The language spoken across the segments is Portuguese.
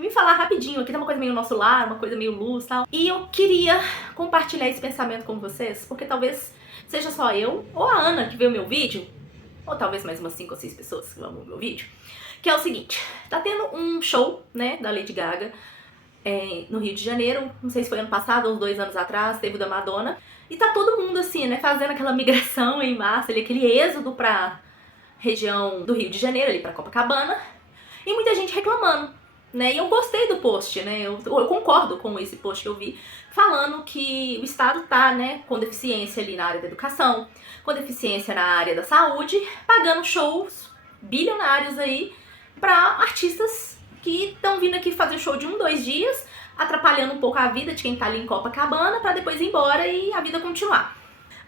vim falar rapidinho aqui, tá uma coisa meio nosso lar, uma coisa meio luz e tal. E eu queria compartilhar esse pensamento com vocês, porque talvez seja só eu ou a Ana que vê o meu vídeo, ou talvez mais umas 5 ou 6 pessoas que vão ver o meu vídeo, que é o seguinte: tá tendo um show, né, da Lady Gaga no Rio de Janeiro, não sei se foi ano passado ou uns 2 anos atrás, teve o da Madonna, e tá todo mundo assim, né, fazendo aquela migração em massa, ali, aquele êxodo pra região do Rio de Janeiro, ali pra Copacabana, e muita gente reclamando, né, e eu gostei do post, né, eu concordo com esse post que eu vi, falando que o Estado tá, né, com deficiência ali na área da educação, com deficiência na área da saúde, pagando shows bilionários aí pra artistas que estão vindo aqui fazer show de 1, 2 dias, atrapalhando um pouco a vida de quem tá ali em Copacabana pra depois ir embora e a vida continuar.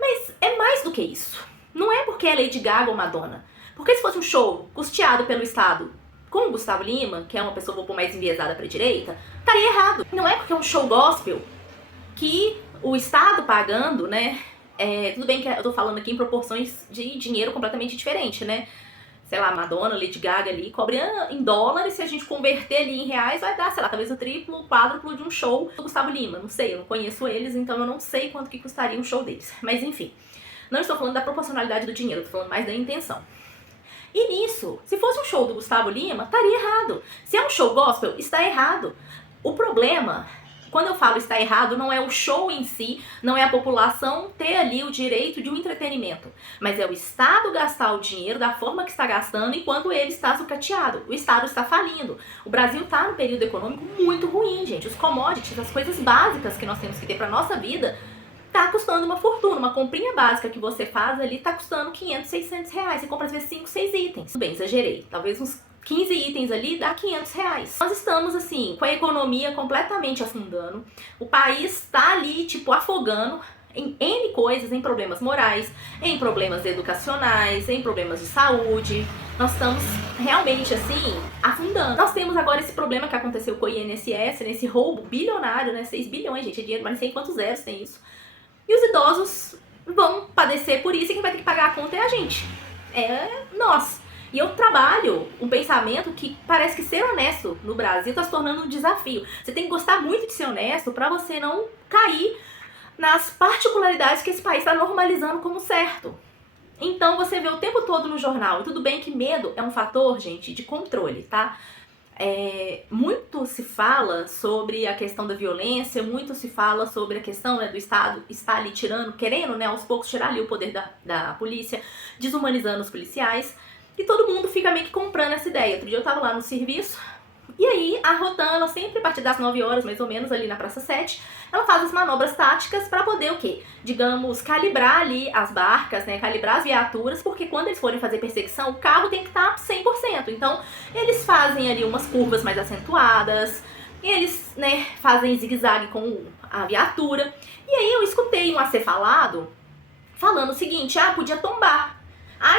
Mas é mais do que isso. Não é porque é Lady Gaga ou Madonna. Porque se fosse um show custeado pelo Estado com o Gustavo Lima, que é uma pessoa um pouco mais enviesada pra direita, estaria errado. Não é porque é um show gospel que o Estado pagando, né? Tudo bem que eu tô falando aqui em proporções de dinheiro completamente diferente, né? Sei lá, Madonna, Lady Gaga ali, cobre em dólares, se a gente converter ali em reais, vai dar, sei lá, talvez o triplo, o quádruplo de um show do Gustavo Lima. Não sei, eu não conheço eles, então eu não sei quanto que custaria um show deles. Mas enfim, não estou falando da proporcionalidade do dinheiro, estou falando mais da intenção. E nisso, se fosse um show do Gustavo Lima, estaria errado. Se é um show gospel, está errado. O problema, quando eu falo está errado, não é o show em si, não é a população ter ali o direito de um entretenimento, mas é o Estado gastar o dinheiro da forma que está gastando enquanto ele está sucateado. O Estado está falindo. O Brasil está num período econômico muito ruim, gente. Os commodities, as coisas básicas que nós temos que ter para nossa vida, tá custando uma fortuna. Uma comprinha básica que você faz ali tá custando 500, 600 reais. Você compra às vezes 5, 6 itens. Tudo bem, exagerei. Talvez uns 15 itens ali dá 500 reais. Nós estamos assim, com a economia completamente afundando. O país tá ali, tipo, afogando em N coisas, em problemas morais, em problemas educacionais, em problemas de saúde. Nós estamos realmente, assim, afundando. Nós temos agora esse problema que aconteceu com o INSS, nesse roubo bilionário, né? 6 bilhões, gente, é dinheiro, mas não sei quantos zeros tem isso. E os idosos vão padecer por isso, e quem vai ter que pagar a conta é a gente. É nós. E eu trabalho um pensamento que parece que ser honesto no Brasil está se tornando um desafio. Você tem que gostar muito de ser honesto para você não cair nas particularidades que esse país está normalizando como certo. Então você vê o tempo todo no jornal, e tudo bem que medo é um fator, gente, de controle, tá? Muito se fala sobre a questão da violência, muito se fala sobre a questão, né, do Estado estar ali tirando, querendo, né, aos poucos tirar ali o poder da polícia, desumanizando os policiais, e todo mundo fica meio que comprando essa ideia. Outro dia eu tava lá no serviço, e aí a Rotan, ela sempre, a partir das 9 horas, mais ou menos, ali na Praça 7, ela faz as manobras táticas pra poder o quê? Digamos, calibrar ali as barcas, né? Calibrar as viaturas, porque quando eles forem fazer perseguição, o carro tem que estar 100%. Então, eles fazem ali umas curvas mais acentuadas, eles, né, fazem zigue-zague com a viatura. E aí eu escutei um acefalado falando o seguinte: podia tombar.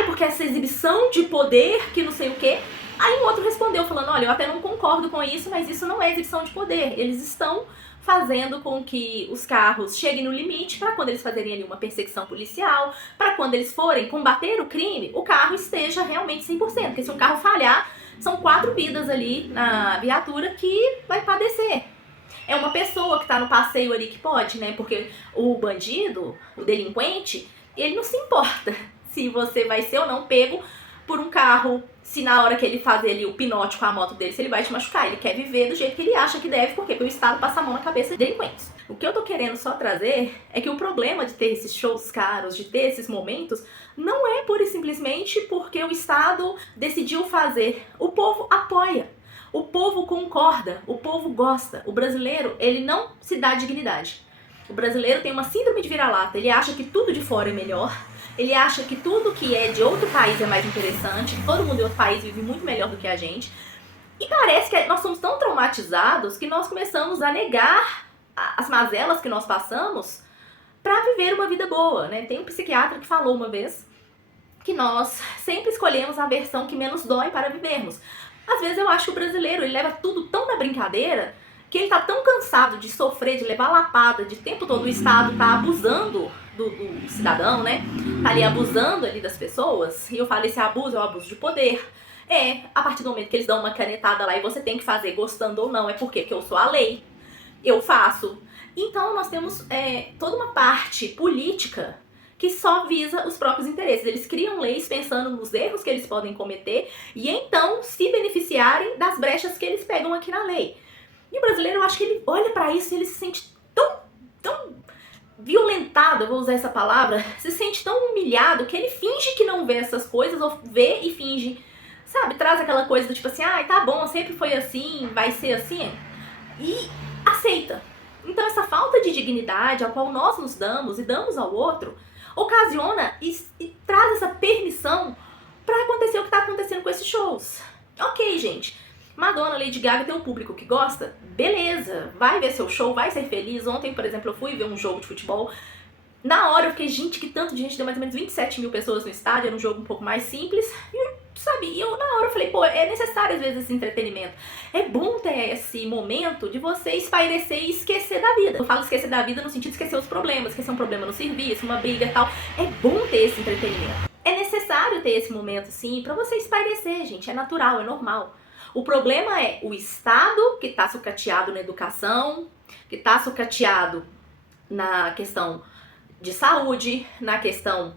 Porque essa exibição de poder, que não sei o quê. Aí um outro respondeu falando: olha, eu até não concordo com isso, mas isso não é exibição de poder. Eles estão fazendo com que os carros cheguem no limite para quando eles fazerem ali uma perseguição policial, para quando eles forem combater o crime, o carro esteja realmente 100%. Porque se um carro falhar, são 4 vidas ali na viatura que vai padecer. É uma pessoa que tá no passeio ali que pode, né? Porque o bandido, o delinquente, ele não se importa se você vai ser ou não pego por um carro, se na hora que ele fazer ali o pinote com a moto dele, se ele vai te machucar. Ele quer viver do jeito que ele acha que deve, porque o Estado passa a mão na cabeça de delinquentes. O que eu tô querendo só trazer é que o problema de ter esses shows caros, de ter esses momentos, não é pura e simplesmente porque o Estado decidiu fazer. O povo apoia, o povo concorda, o povo gosta. O brasileiro, ele não se dá dignidade. O brasileiro tem uma síndrome de vira-lata, ele acha que tudo de fora é melhor. Ele acha que tudo que é de outro país é mais interessante, que todo mundo em outro país vive muito melhor do que a gente. E parece que nós somos tão traumatizados que nós começamos a negar as mazelas que nós passamos para viver uma vida boa, né? Tem um psiquiatra que falou uma vez que nós sempre escolhemos a versão que menos dói para vivermos. Às vezes eu acho que o brasileiro, ele leva tudo tão na brincadeira que ele tá tão cansado de sofrer, de levar lapada, de tempo todo o Estado tá abusando do cidadão, né? Tá ali abusando ali das pessoas. E eu falo, esse abuso é o abuso de poder, A partir do momento que eles dão uma canetada lá e você tem que fazer gostando ou não, é porque eu sou a lei, eu faço. Então nós temos toda uma parte política que só visa os próprios interesses. Eles criam leis pensando nos erros que eles podem cometer e então se beneficiarem das brechas que eles pegam aqui na lei. E o brasileiro, eu acho que ele olha pra isso e ele se sente tão violentado, eu vou usar essa palavra, se sente tão humilhado que ele finge que não vê essas coisas, ou vê e finge, sabe? Traz aquela coisa do tipo assim, tá bom, sempre foi assim, vai ser assim, e aceita. Então essa falta de dignidade ao qual nós nos damos e damos ao outro, ocasiona e traz essa permissão pra acontecer o que tá acontecendo com esses shows. Ok, gente. Madonna, Lady Gaga tem um público que gosta? Beleza, vai ver seu show, vai ser feliz. Ontem, por exemplo, eu fui ver um jogo de futebol. Na hora eu fiquei, gente, que tanto de gente, deu mais ou menos 27 mil pessoas no estádio, era um jogo um pouco mais simples. E eu na hora eu falei, pô, é necessário às vezes esse entretenimento. É bom ter esse momento de você espairecer e esquecer da vida. Eu falo esquecer da vida no sentido de esquecer os problemas, esquecer um problema no serviço, uma briga e tal. É bom ter esse entretenimento. É necessário ter esse momento, sim, pra você espairecer, gente. É natural, é normal. O problema é o Estado, que está sucateado na educação, que está sucateado na questão de saúde, na questão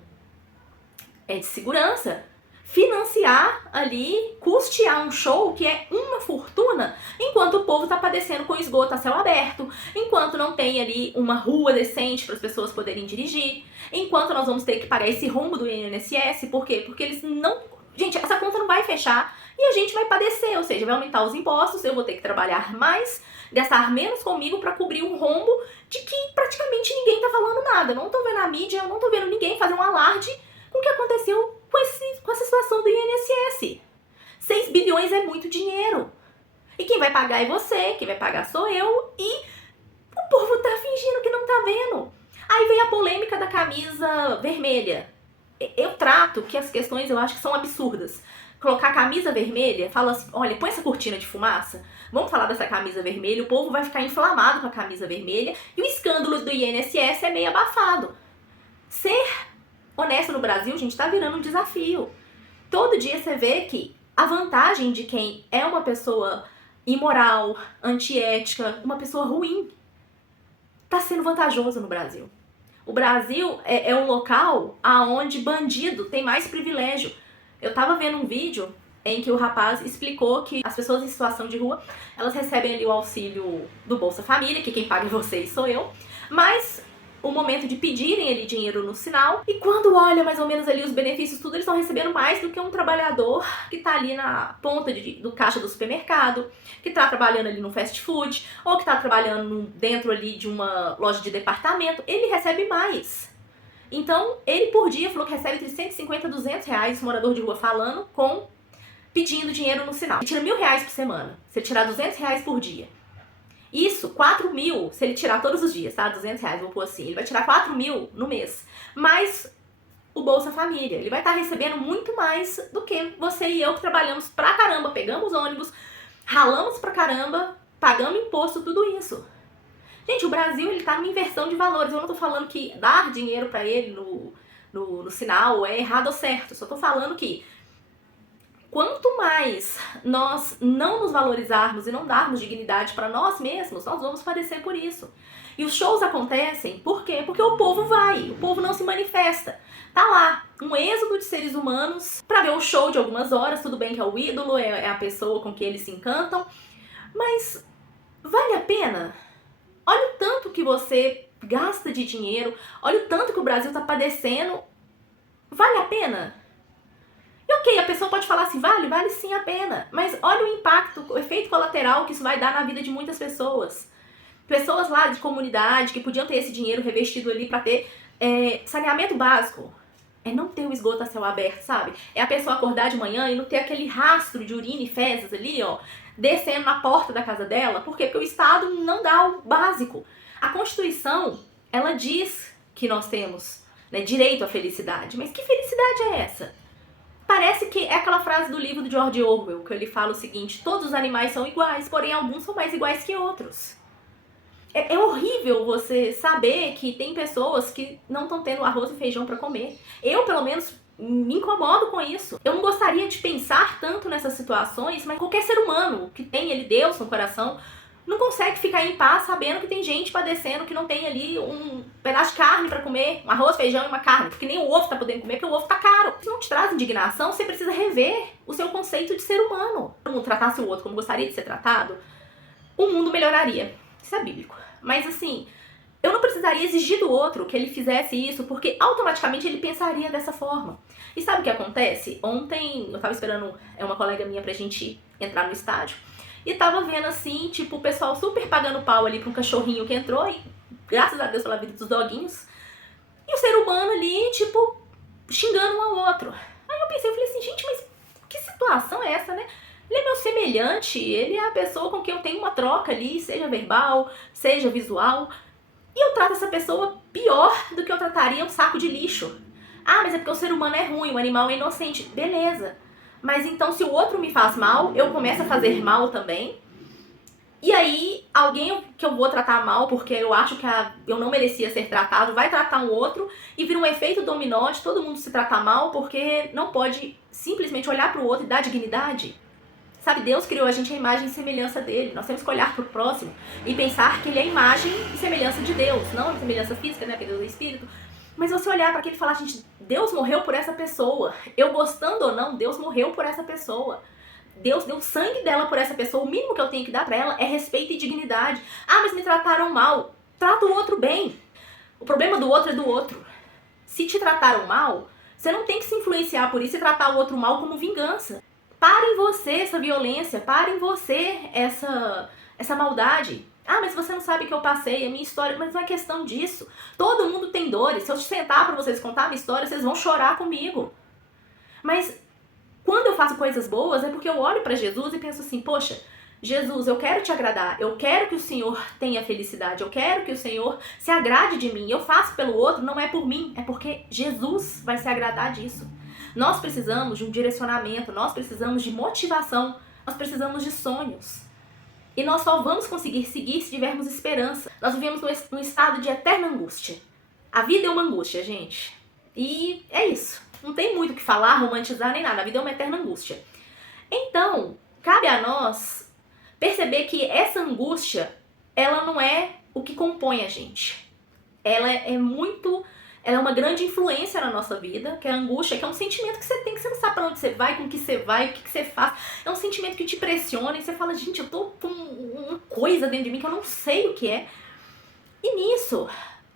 de segurança, financiar ali, custear um show que é uma fortuna, enquanto o povo está padecendo com esgoto a céu aberto, enquanto não tem ali uma rua decente para as pessoas poderem dirigir, enquanto nós vamos ter que pagar esse rombo do INSS. Por quê? Porque eles não... Gente, essa conta não vai fechar e a gente vai padecer, ou seja, vai aumentar os impostos, eu vou ter que trabalhar mais, gastar menos comigo para cobrir um rombo de que praticamente ninguém tá falando nada. Eu não tô vendo a mídia, eu não tô vendo ninguém fazer um alarde com o que aconteceu com essa situação do INSS. 6 bilhões é muito dinheiro. E quem vai pagar é você, quem vai pagar sou eu, e o povo tá fingindo que não tá vendo. Aí vem a polêmica da camisa vermelha. Eu trato que as questões, eu acho que são absurdas. Colocar a camisa vermelha, fala assim, olha, põe essa cortina de fumaça, vamos falar dessa camisa vermelha, o povo vai ficar inflamado com a camisa vermelha e o escândalo do INSS é meio abafado. Ser honesto no Brasil, gente, tá virando um desafio. Todo dia você vê que a vantagem de quem é uma pessoa imoral, antiética, uma pessoa ruim, tá sendo vantajoso no Brasil. O Brasil é um local onde bandido tem mais privilégio. Eu tava vendo um vídeo em que o rapaz explicou que as pessoas em situação de rua, elas recebem ali o auxílio do Bolsa Família, que quem paga é vocês sou eu, mas o momento de pedirem ali dinheiro no sinal, e quando olha mais ou menos ali os benefícios, tudo, eles estão recebendo mais do que um trabalhador que tá ali na ponta do caixa do supermercado, que tá trabalhando ali no fast food, ou que tá trabalhando dentro ali de uma loja de departamento. Ele recebe mais. Então, ele por dia falou que recebe entre 150 e 200 reais, morador de rua falando, pedindo dinheiro no sinal. Ele tira R$1.000 por semana, se ele tirar 200 reais por dia. Isso, 4 mil, se ele tirar todos os dias, tá? 200 reais, vou pôr assim. Ele vai tirar 4 mil no mês. Mais o Bolsa Família. Ele vai estar recebendo muito mais do que você e eu que trabalhamos pra caramba, pegamos ônibus, ralamos pra caramba, pagamos imposto, tudo isso. Gente, o Brasil, ele tá numa inversão de valores. Eu não tô falando que dar dinheiro pra ele no sinal é errado ou certo. Só tô falando que quanto mais nós não nos valorizarmos e não darmos dignidade para nós mesmos, nós vamos padecer por isso. E os shows acontecem, por quê? Porque o povo vai, o povo não se manifesta. Tá lá, um êxodo de seres humanos para ver o show de algumas horas, tudo bem que é o ídolo, é a pessoa com quem eles se encantam, mas vale a pena? Olha o tanto que você gasta de dinheiro, olha o tanto que o Brasil tá padecendo, vale a pena? E ok, a pessoa pode falar assim, vale sim a pena, mas olha o impacto, o efeito colateral que isso vai dar na vida de muitas pessoas. Pessoas lá de comunidade que podiam ter esse dinheiro revestido ali pra ter saneamento básico. É não ter o esgoto a céu aberto, sabe? É a pessoa acordar de manhã e não ter aquele rastro de urina e fezes ali, ó, descendo na porta da casa dela. Por quê? Porque o Estado não dá o básico. A Constituição, ela diz que nós temos, né, direito à felicidade. Mas que felicidade é essa? Parece que é aquela frase do livro do George Orwell, que ele fala o seguinte, todos os animais são iguais, porém alguns são mais iguais que outros. É horrível você saber que tem pessoas que não estão tendo arroz e feijão para comer. Eu, pelo menos, me incomodo com isso. Eu não gostaria de pensar tanto nessas situações, mas qualquer ser humano que tem ele Deus no coração não consegue ficar em paz sabendo que tem gente padecendo que não tem ali um pedaço de carne pra comer, um arroz, feijão e uma carne, porque nem o ovo tá podendo comer, porque o ovo tá caro. Se não te traz indignação, você precisa rever o seu conceito de ser humano. Se todo mundo tratasse o outro como gostaria de ser tratado, o mundo melhoraria. Isso é bíblico. Mas assim, eu não precisaria exigir do outro que ele fizesse isso, porque automaticamente ele pensaria dessa forma. E sabe o que acontece? Ontem eu tava esperando uma colega minha pra gente entrar no estádio, e tava vendo assim, tipo, o pessoal super pagando pau ali pra um cachorrinho que entrou, e graças a Deus pela vida dos doguinhos, e o ser humano ali, tipo, xingando um ao outro. Aí eu pensei, eu falei assim, gente, mas que situação é essa, né? Ele é meu semelhante, ele é a pessoa com quem eu tenho uma troca ali, seja verbal, seja visual, e eu trato essa pessoa pior do que eu trataria um saco de lixo. Ah, mas é porque o ser humano é ruim, o animal é inocente. Beleza. Mas então se o outro me faz mal, eu começo a fazer mal também. E aí, alguém que eu vou tratar mal porque eu acho que eu não merecia ser tratado, vai tratar um outro e vira um efeito dominó de todo mundo se tratar mal porque não pode simplesmente olhar pro outro e dar dignidade. Sabe, Deus criou a gente à imagem e semelhança dele. Nós temos que olhar pro próximo e pensar que ele é a imagem e semelhança de Deus. Não a semelhança física, né, porque Deus é espírito. Mas você olhar para aquele e falar, gente, Deus morreu por essa pessoa. Eu gostando ou não, Deus morreu por essa pessoa. Deus deu sangue dela por essa pessoa. O mínimo que eu tenho que dar pra ela é respeito e dignidade. Ah, mas me trataram mal. Trata o outro bem. O problema do outro é do outro. Se te trataram mal, você não tem que se influenciar por isso e tratar o outro mal como vingança. Para em você essa violência, para em você essa maldade. Ah, mas você não sabe o que eu passei, a minha história, mas não é questão disso. Todo mundo tem dores. Se eu sentar pra vocês contar a minha história, vocês vão chorar comigo. Mas quando eu faço coisas boas, é porque eu olho pra Jesus e penso assim, poxa, Jesus, eu quero te agradar, eu quero que o Senhor tenha felicidade, eu quero que o Senhor se agrade de mim. Eu faço pelo outro, não é por mim, é porque Jesus vai se agradar disso. Nós precisamos de um direcionamento, nós precisamos de motivação, nós precisamos de sonhos. E nós só vamos conseguir seguir se tivermos esperança. Nós vivemos num estado de eterna angústia. A vida é uma angústia, gente. E é isso. Não tem muito o que falar, romantizar nem nada. A vida é uma eterna angústia. Então, cabe a nós perceber que essa angústia, ela não é o que compõe a gente. Ela é uma grande influência na nossa vida, que é a angústia, que é um sentimento que você tem, que você não sabe pra onde você vai, com o que você vai, o que você faz. É um sentimento que te pressiona e você fala, gente, eu tô com uma coisa dentro de mim que eu não sei o que é. E nisso,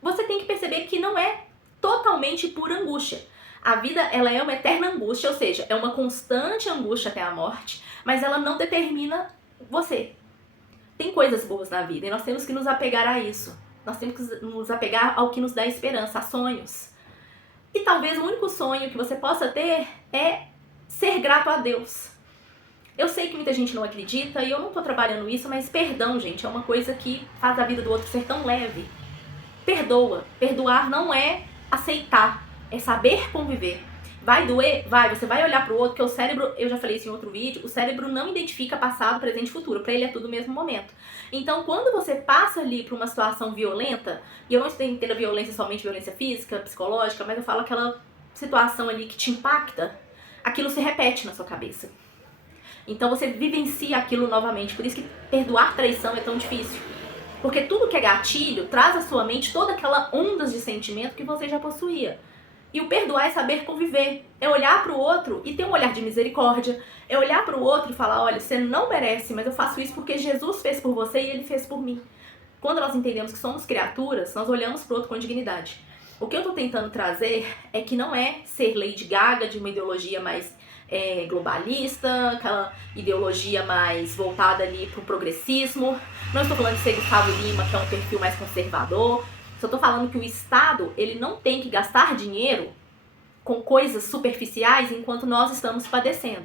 você tem que perceber que não é totalmente pura angústia. A vida, ela é uma eterna angústia, ou seja, é uma constante angústia até a morte, mas ela não determina você. Tem coisas boas na vida e nós temos que nos apegar a isso. Nós temos que nos apegar ao que nos dá esperança, a sonhos. E talvez o único sonho que você possa ter é ser grato a Deus. Eu sei que muita gente não acredita e eu não tô trabalhando isso, mas perdão, gente, é uma coisa que faz a vida do outro ser tão leve. Perdoa. Perdoar não é aceitar, é saber conviver. Vai doer? Vai. Você vai olhar pro outro, porque o cérebro, eu já falei isso em outro vídeo, o cérebro não identifica passado, presente e futuro. Pra ele é tudo o mesmo momento. Então, quando você passa ali por uma situação violenta, e eu não entendo a violência somente violência física, psicológica, mas eu falo aquela situação ali que te impacta, aquilo se repete na sua cabeça. Então você vivencia aquilo novamente. Por isso que perdoar traição é tão difícil. Porque tudo que é gatilho traz à sua mente toda aquela ondas de sentimento que você já possuía. E o perdoar é saber conviver, é olhar pro outro e ter um olhar de misericórdia, é olhar pro outro e falar, olha, você não merece, mas eu faço isso porque Jesus fez por você e ele fez por mim. Quando nós entendemos que somos criaturas, nós olhamos pro outro com dignidade. O que eu tô tentando trazer é que não é ser Lady Gaga de uma ideologia mais globalista, aquela ideologia mais voltada ali pro progressismo. Não estou falando de ser Gustavo Lima, que é um perfil mais conservador. Só tô falando que o Estado, ele não tem que gastar dinheiro com coisas superficiais enquanto nós estamos padecendo.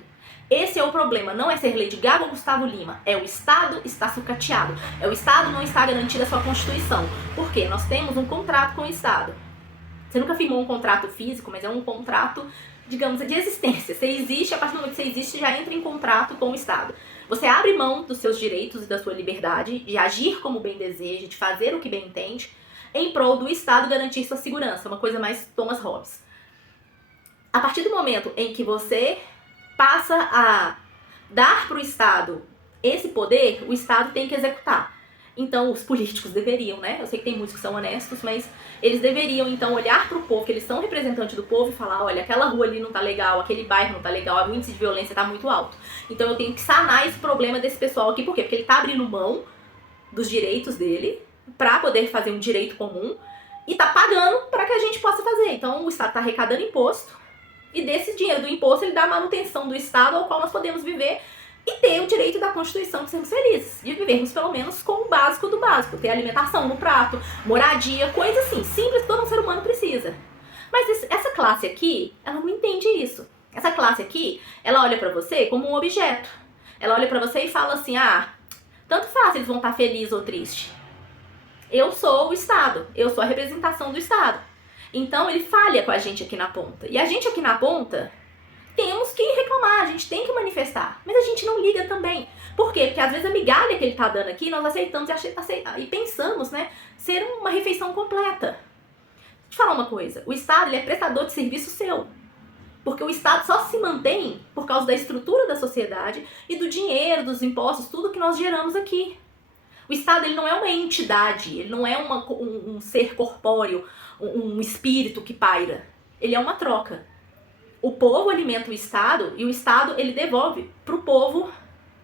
Esse é o problema, não é ser Lady Gaga ou Gustavo Lima, é o Estado está sucateado, é o Estado não está garantindo a sua Constituição. Por quê? Nós temos um contrato com o Estado. Você nunca firmou um contrato físico, mas é um contrato, digamos, de existência. Você existe, a partir do momento que você existe, você já entra em contrato com o Estado. Você abre mão dos seus direitos e da sua liberdade, de agir como bem deseja, de fazer o que bem entende, em prol do Estado garantir sua segurança, uma coisa mais Thomas Hobbes. A partir do momento em que você passa a dar para o Estado esse poder, o Estado tem que executar. Então, os políticos deveriam, né? Eu sei que tem muitos que são honestos, mas eles deveriam, então, olhar para o povo, que eles são representantes do povo, e falar, olha, aquela rua ali não tá legal, aquele bairro não tá legal, o índice de violência tá muito alto. Então, eu tenho que sanar esse problema desse pessoal aqui. Por quê? Porque ele tá abrindo mão dos direitos dele para poder fazer um direito comum e tá pagando para que a gente possa fazer. Então, o Estado tá arrecadando imposto e desse dinheiro do imposto ele dá a manutenção do Estado ao qual nós podemos viver e ter o direito da Constituição de sermos felizes, de vivermos pelo menos com o básico do básico, ter alimentação no prato, moradia, coisa assim, simples que todo um ser humano precisa. Mas essa classe aqui, ela não entende isso. Essa classe aqui, ela olha pra você como um objeto. Ela olha pra você e fala assim, ah, tanto faz eles vão estar felizes ou tristes. Eu sou o Estado, eu sou a representação do Estado. Então ele falha com a gente aqui na ponta. E a gente aqui na ponta temos que reclamar, a gente tem que manifestar. Mas a gente não liga também. Por quê? Porque às vezes a migalha que ele tá dando aqui, nós aceitamos e pensamos, né, ser uma refeição completa. Deixa eu te falar uma coisa. O Estado, ele é prestador de serviço seu. Porque o Estado só se mantém por causa da estrutura da sociedade e do dinheiro, dos impostos, tudo que nós geramos aqui. O Estado, ele não é uma entidade, ele não é um ser corpóreo, um espírito que paira. Ele é uma troca. O povo alimenta o Estado e o Estado, ele devolve pro povo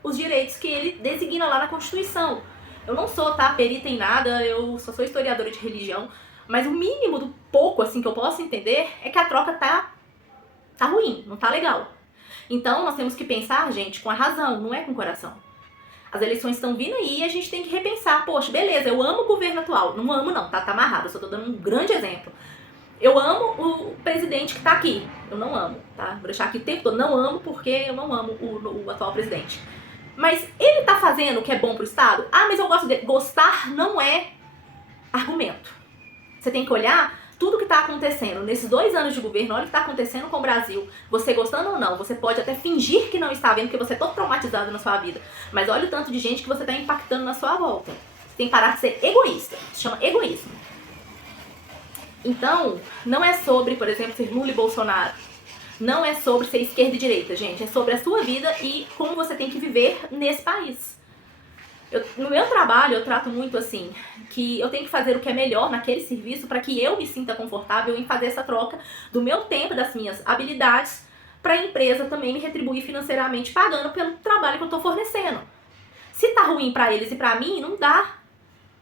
os direitos que ele designa lá na Constituição. Eu não sou, perita em nada, eu só sou historiadora de religião, mas o mínimo do pouco, assim, que eu posso entender é que a troca tá ruim, não tá legal. Então, nós temos que pensar, gente, com a razão, não é com o coração. As eleições estão vindo aí e a gente tem que repensar. Poxa, beleza, eu amo o governo atual. Não amo não, tá amarrado, eu só tô dando um grande exemplo. Eu amo o presidente que tá aqui. Eu não amo, tá? Vou deixar aqui o tempo todo. Não amo porque eu não amo o atual presidente. Mas ele tá fazendo o que é bom pro Estado? Ah, mas eu gosto dele. Gostar não é argumento. Você tem que olhar tudo que tá acontecendo. Nesses 2 anos de governo, olha o que tá acontecendo com o Brasil. Você gostando ou não, você pode até fingir que não está vendo, porque você é todo traumatizado na sua vida. Mas olha o tanto de gente que você tá impactando na sua volta. Você tem que parar de ser egoísta. Se chama egoísmo. Então, não é sobre, por exemplo, ser Lula e Bolsonaro. Não é sobre ser esquerda e direita, gente. É sobre a sua vida e como você tem que viver nesse país. No meu trabalho, eu trato muito assim, que eu tenho que fazer o que é melhor naquele serviço para que eu me sinta confortável em fazer essa troca do meu tempo, das minhas habilidades, para a empresa também me retribuir financeiramente, pagando pelo trabalho que eu estou fornecendo. Se tá ruim para eles e para mim, não dá.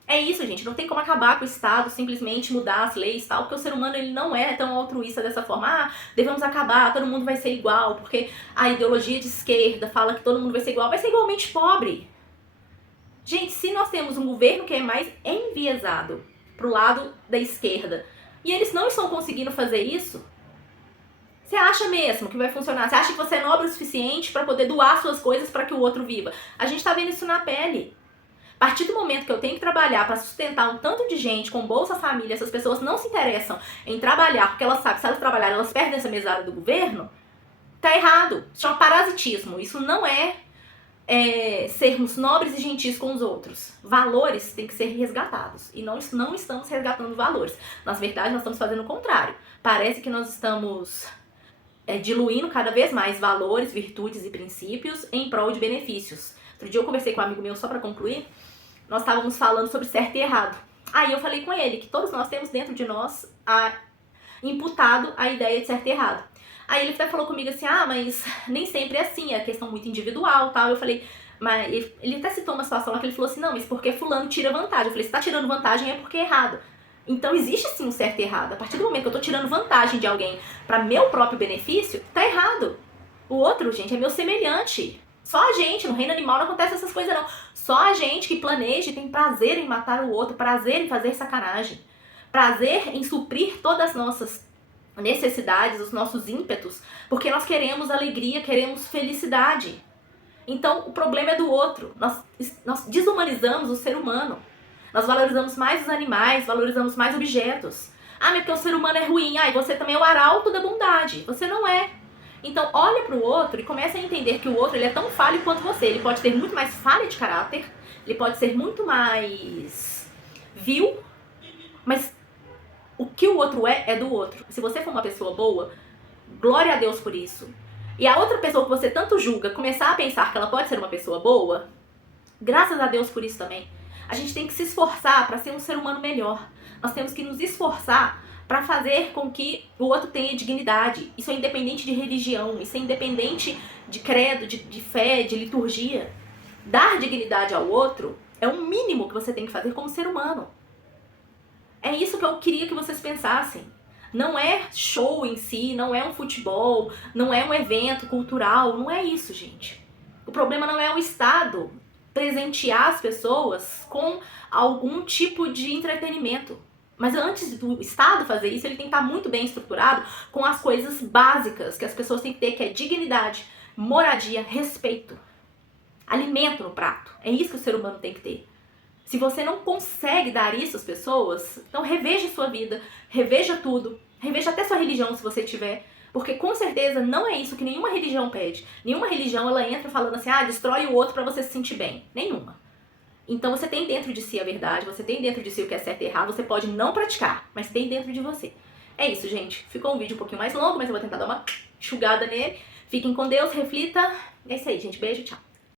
É isso, gente, não tem como acabar com o Estado, simplesmente mudar as leis e tal, porque o ser humano ele não é tão altruísta dessa forma. Ah, devemos acabar, todo mundo vai ser igual, porque a ideologia de esquerda fala que todo mundo vai ser igualmente pobre. Gente, se nós temos um governo que é mais enviesado pro lado da esquerda, e eles não estão conseguindo fazer isso, você acha mesmo que vai funcionar? Você acha que você é nobre o suficiente para poder doar suas coisas para que o outro viva? A gente tá vendo isso na pele. A partir do momento que eu tenho que trabalhar para sustentar um tanto de gente com Bolsa Família, essas pessoas não se interessam em trabalhar, porque elas sabem que se elas trabalharem, elas perdem essa mesada do governo, tá errado. Isso chama parasitismo. Isso não é sermos nobres e gentis com os outros. Valores têm que ser resgatados. E nós não estamos resgatando valores. Na verdade, nós estamos fazendo o contrário. Parece que nós estamos diluindo cada vez mais valores, virtudes e princípios em prol de benefícios. Outro dia eu conversei com um amigo meu, só para concluir, nós estávamos falando sobre certo e errado. Aí eu falei com ele que todos nós temos dentro de nós imputado a ideia de certo e errado. Aí ele até falou comigo assim, mas nem sempre é assim, é questão muito individual e tal. Eu falei, mas ele até citou uma situação lá que ele falou assim, não, mas porque fulano tira vantagem. Eu falei, se tá tirando vantagem é porque é errado. Então existe sim um certo e errado. A partir do momento que eu tô tirando vantagem de alguém para meu próprio benefício, tá errado. O outro, gente, é meu semelhante. Só a gente, no reino animal não acontece essas coisas não. Só a gente que planeja e tem prazer em matar o outro, prazer em fazer sacanagem, prazer em suprir todas as nossas necessidades, os nossos ímpetos, porque nós queremos alegria, queremos felicidade. Então o problema é do outro. Nós desumanizamos o ser humano. Nós valorizamos mais os animais, valorizamos mais objetos. Mas porque o ser humano é ruim. E você também é o arauto da bondade. Você não é. Então olha para o outro e começa a entender que o outro ele é tão falho quanto você. Ele pode ter muito mais falha de caráter, ele pode ser muito mais vil, mas o que o outro é do outro. Se você for uma pessoa boa, Glória a Deus por isso. E a outra pessoa que você tanto julga começar a pensar que ela pode ser uma pessoa boa, graças a Deus por isso também. A gente tem que se esforçar para ser um ser humano melhor. Nós temos que nos esforçar para fazer com que o outro tenha dignidade. Isso é independente de religião, isso é independente de credo, de fé, de liturgia. Dar dignidade ao outro é o mínimo que você tem que fazer como ser humano. É isso que eu queria que vocês pensassem. Não é show em si, não é um futebol, não é um evento cultural, não é isso, gente. O problema não é o Estado presentear as pessoas com algum tipo de entretenimento. Mas antes do Estado fazer isso, ele tem que estar muito bem estruturado com as coisas básicas que as pessoas têm que ter, que é dignidade, moradia, respeito, alimento no prato. É isso que o ser humano tem que ter. Se você não consegue dar isso às pessoas, então reveja sua vida, reveja tudo, reveja até sua religião se você tiver, porque com certeza não é isso que nenhuma religião pede. Nenhuma religião ela entra falando assim, destrói o outro pra você se sentir bem. Nenhuma. Então você tem dentro de si a verdade, você tem dentro de si o que é certo e errado, você pode não praticar, mas tem dentro de você. É isso, gente. Ficou um vídeo um pouquinho mais longo, mas eu vou tentar dar uma enxugada nele. Fiquem com Deus, reflita. É isso aí, gente. Beijo, tchau.